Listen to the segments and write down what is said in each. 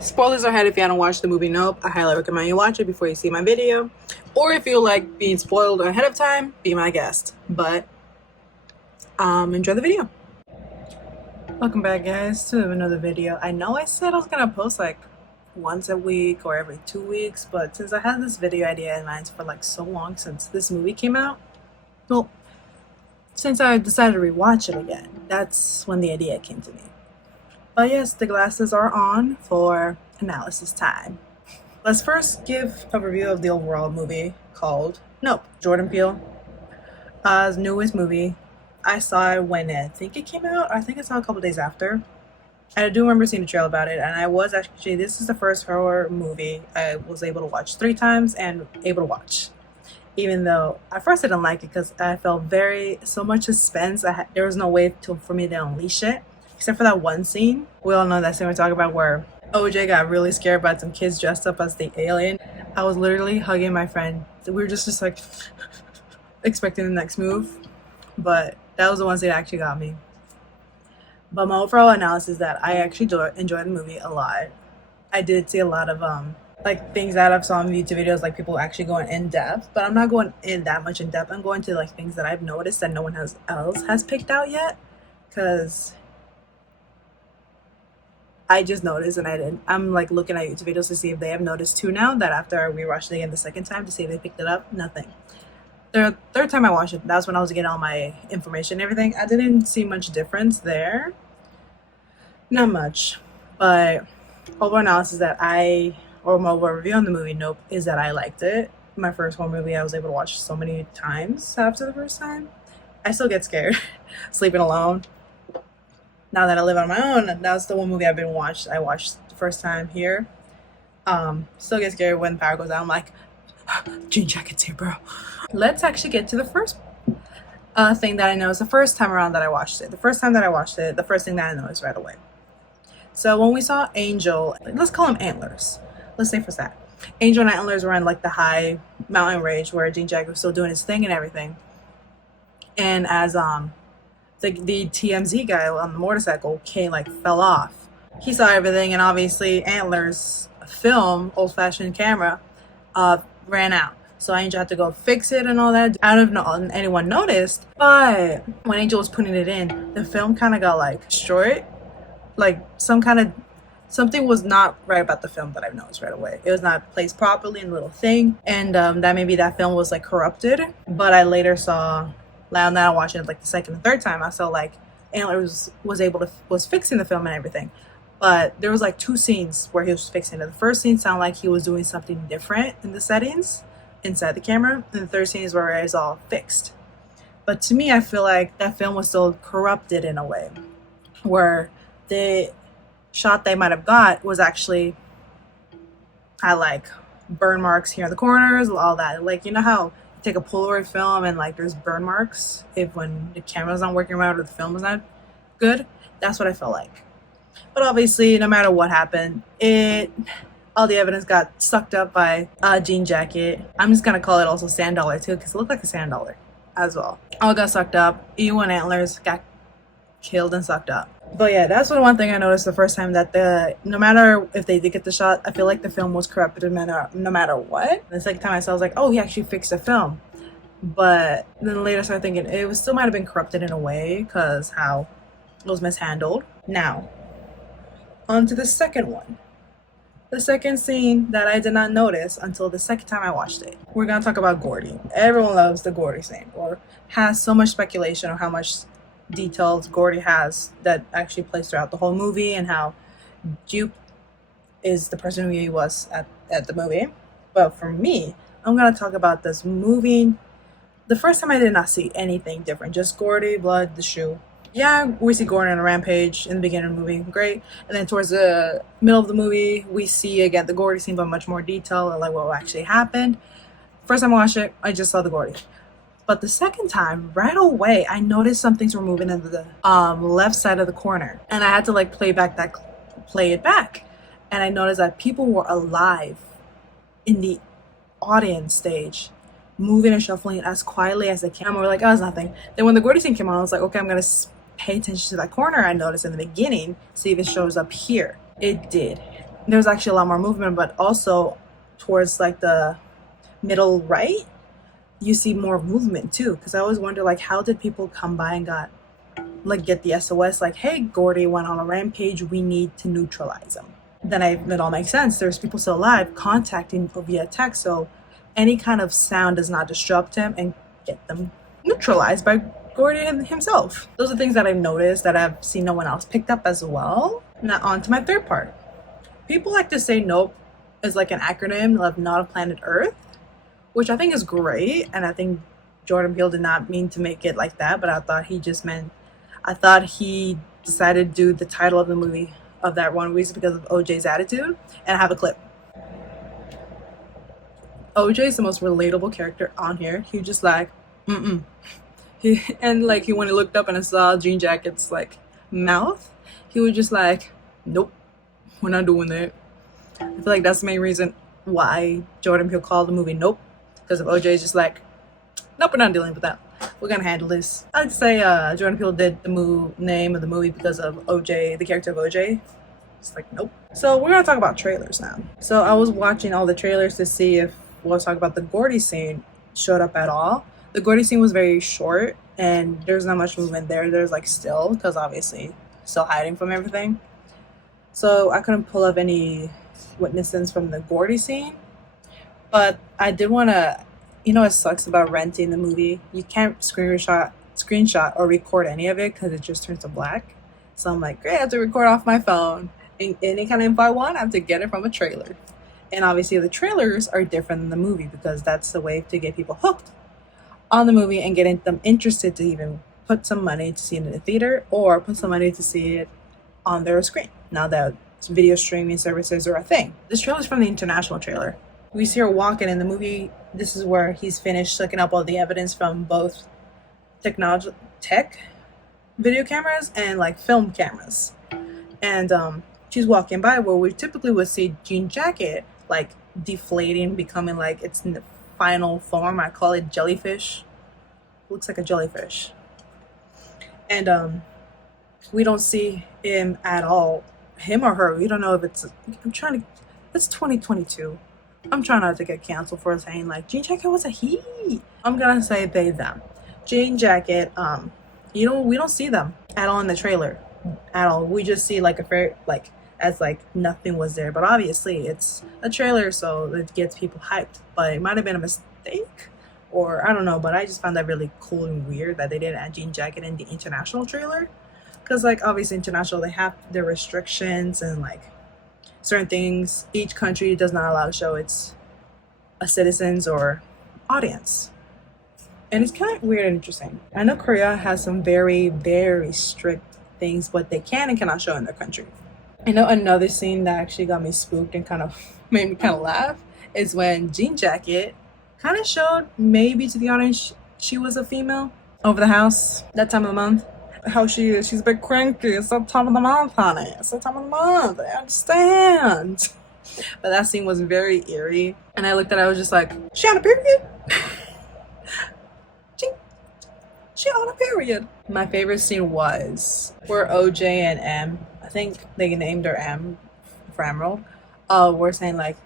Spoilers ahead if you haven't watched the movie Nope. I highly recommend you watch it before you see my video. Or if you like being spoiled ahead of time, be my guest. But enjoy the video. Welcome back, guys, to another video. I know I said I was gonna post like once a week or every 2 weeks, but since I had this video idea in mind for like so long since this movie came out, well, since I decided to rewatch it again, that's when the idea came to me. But yes, the glasses are on for analysis time. Let's first give a review of the overall movie called Nope. Jordan Peele's newest movie. I saw it when I think it came out. I think I saw it a couple days after. And I do remember seeing a trailer about it, and I was actually, this is the first horror movie I was able to watch 3 times and able to watch. Even though at first I didn't like it because I felt so much suspense. There was no way for me to unleash it, except for that one scene. We all know that scene we're talking about where OJ got really scared by some kids dressed up as the alien. I was literally hugging my friend. We were just like expecting the next move, but that was the one scene that actually got me. But my overall analysis is that I actually enjoyed the movie a lot. I did see a lot of like things that I've saw in YouTube videos, like people actually going in depth, but I'm not going in that much in depth. I'm going to like things that I've noticed that no one else has picked out yet, because I just noticed, and I'm like looking at YouTube videos to see if they have noticed too now, that after I rewatched it again the second time to see if they picked it up. Nothing. The third time I watched it, that's when I was getting all my information and everything. I didn't see much difference there. Not much. But overall analysis that my overall review on the movie Nope is that I liked it. My first horror movie I was able to watch so many times after the first time. I still get scared sleeping alone. Now that I live on my own, that's the one movie I watched the first time here. Still get scared when power goes out. I'm like, jean jacket's here, bro. Let's actually get to the first thing that I noticed the first time around that I watched it. The first time that I watched it, the first thing that I noticed right away. So when we saw Angel, let's call him Antlers. Let's say for that. Angel and Antlers were in like the high mountain range where Jean Jacket was still doing his thing and everything. And as the TMZ guy on the motorcycle fell off. He saw everything, and obviously Antlers' film, old-fashioned camera, ran out. So Angel had to go fix it and all that. I don't know if anyone noticed, but when Angel was putting it in, the film kind of got like destroyed. Like something was not right about the film that I've noticed right away. It was not placed properly in the little thing, and that maybe that film was like corrupted. But I later saw, now watching it like the second and third time, I saw like Antlers was fixing the film and everything. But there was like 2 scenes where he was fixing it. The first scene sounded like he was doing something different in the settings inside the camera, and the third scene is where it's all fixed. But to me, I feel like that film was still corrupted in a way, where the shot they might have got was actually had like burn marks here in the corners, all that. Like, you know how you take a Polaroid film and like there's burn marks when the camera's not working right or the film is not good? That's what I felt like. But obviously, no matter what happened, all the evidence got sucked up by Jean Jacket. I'm just gonna call it also Sand Dollar too, because it looked like a sand dollar as well. All got sucked up. Even when Antlers got killed and sucked up. But yeah, that's one thing I noticed the first time, that no matter if they did get the shot, I feel like the film was corrupted no matter what. The second time I saw, I was like, oh, he actually fixed the film. But then later I started thinking it still might have been corrupted in a way because how it was mishandled. Now, on to the second one. The second scene that I did not notice until the second time I watched it. We're gonna talk about Gordy. Everyone loves the Gordy scene, or has so much speculation on how much details Gordy has that actually plays throughout the whole movie, and how Jupe is the person who he was at the movie. But for me, I'm gonna talk about this movie. The first time I did not see anything different, just Gordy, blood, the shoe. Yeah, we see Gordon on a rampage in the beginning of the movie, great. And then towards the middle of the movie, we see again the Gordy scene, but much more detail and like what actually happened. First time I watched it, I just saw the Gordy. But the second time, right away, I noticed some things were moving into the left side of the corner, and I had to like play it back, and I noticed that people were alive in the audience stage, moving and shuffling as quietly as they can. We're like, oh, it's nothing. Then when the Gordy scene came on, I was like, okay, I'm gonna pay attention to that corner I noticed in the beginning, see if it shows up here. It did. there's actually a lot more movement, but also towards like the middle right, you see more movement too. Because I always wonder, like, how did people come by and get the SOS, like, hey, Gordy went on a rampage, we need to neutralize him. Then it all makes sense. There's people still alive contacting via text, so any kind of sound does not disrupt him and get them neutralized by Gordy himself. Those are things that I've noticed that I've seen no one else picked up as well. Now on to my third part. People like to say NOPE is like an acronym of Not a Planet Earth, which I think is great, and I think Jordan Peele did not mean to make it like that, but I thought he decided to do the title of the movie of that one reason because of OJ's attitude, and I have a clip. OJ is the most relatable character on here. He just like, and when he looked up and I saw Jean Jacket's like mouth, he was just like, nope, we're not doing that. I feel like that's the main reason why Jordan Peele called the movie Nope, because of OJ's just like, nope, we're not dealing with that. We're gonna handle this. I'd say Jordan Peele did the name of the movie because of OJ, the character of OJ. It's like, nope. So we're gonna talk about trailers now. So I was watching all the trailers to see if we'll talk about the Gordy scene showed up at all. The Gordy scene was very short and there's not much movement there. There's like still, because obviously still hiding from everything. So I couldn't pull up any witnesses from the Gordy scene. But I did want to, it sucks about renting the movie. You can't screenshot or record any of it because it just turns to black. So I'm like, great, I have to record off my phone. And any kind of info I want, I have to get it from a trailer. And obviously the trailers are different than the movie because that's the way to get people hooked on the movie and getting them interested to even put some money to see it in the theater or put some money to see it on their screen. Now that video streaming services are a thing. This trailer is from the international trailer. We see her walking in the movie. This is where he's finished looking up all the evidence from both tech video cameras and like film cameras. And she's walking by where we typically would see Jean Jacket like deflating, becoming like it's in the final form. I call it jellyfish. Looks like a jellyfish. And we don't see him at all. Him or her. We don't know if it's 2022. I'm trying not to get canceled for saying like Jean Jacket was a he. I'm gonna say they them. Jean Jacket, we don't see them at all in the trailer. At all. We just see like as like nothing was there. But obviously it's a trailer, so it gets people hyped. But it might have been a mistake. Or I don't know, but I just found that really cool and weird that they didn't add Jean Jacket in the international trailer. Because like obviously international, they have their restrictions and like certain things each country does not allow to show its citizens or audience. And it's kind of weird and interesting. I know Korea has some very, very strict things what they can and cannot show in their country. I know another scene that actually got me spooked and kind of made me kind of laugh is when Jean Jacket kind of showed maybe to the audience she was a female over the house that time of the month. How she is. She's a bit cranky. It's that time of the month, honey. It's that time of the month. I understand. But that scene was very eerie. And I looked at it, I was just like, she on a period? she on a period. My favorite scene was where OJ and M, I think they named her M for Emerald, were saying like,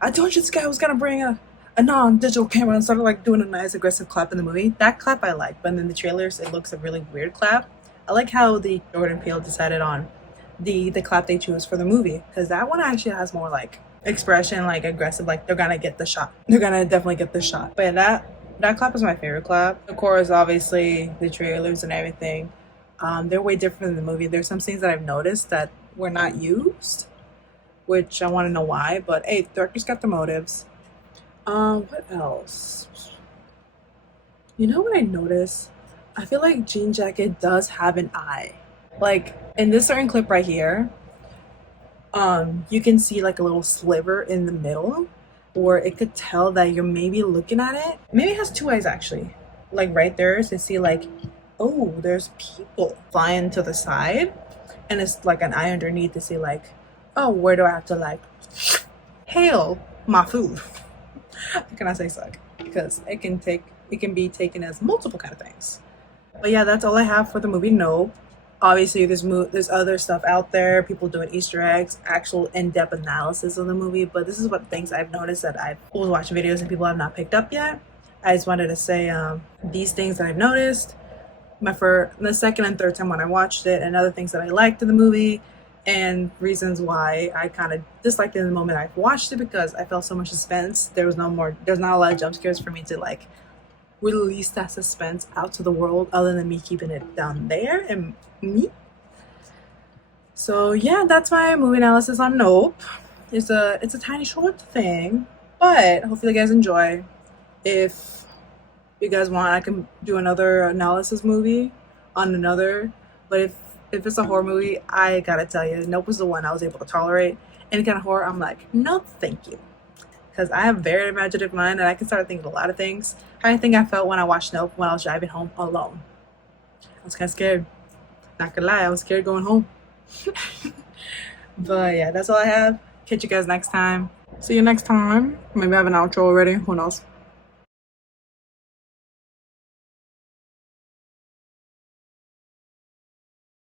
I told you this guy was going to bring a non-digital camera and started like doing a nice aggressive clap in the movie. That clap I like, but in the trailers it looks a really weird clap. I like how the Jordan Peele decided on the clap they choose for the movie, because that one actually has more like expression, like aggressive, like they're gonna get the shot. They're gonna definitely get the shot. But that clap is my favorite clap. Of course, obviously the trailers and everything, they're way different than the movie. There's some scenes that I've noticed that were not used, which I want to know why. But hey, the director's got the motives. What else? You know what I noticed? I feel like Jean Jacket does have an eye. Like in this certain clip right here, you can see like a little sliver in the middle where it could tell that you're maybe looking at it. Maybe it has two eyes actually. Like right there to see like, oh, there's people flying to the side. And it's like an eye underneath to see like, oh, where do I have to like hail my food? How can I say suck? Because it can be taken as multiple kind of things. But yeah, that's all I have for the movie Nope. Obviously there's other stuff out there, people doing Easter eggs, actual in-depth analysis of the movie, but this is what things I've noticed that I was watching videos and people have not picked up yet. I just wanted to say these things that I've noticed for the second and third time when I watched it, and other things that I liked in the movie, and reasons why I kind of disliked it in the moment I watched it, because I felt so much suspense. There's not a lot of jump scares for me to like release that suspense out to the world, other than me keeping it down there and me. So yeah, that's my movie analysis on Nope. It's a tiny short thing, but hopefully you guys enjoy. If you guys want, I can do another analysis movie on another. But if it's a horror movie, I gotta tell you, Nope was the one I was able to tolerate. Any kind of horror, I'm like, no, thank you, because I have a very imaginative mind and I can start thinking of a lot of things. I think I felt when I watched Nope when I was driving home alone. I was kind of scared. Not gonna lie, I was scared going home. But yeah, that's all I have. Catch you guys next time. See you next time. Maybe I have an outro already. Who knows?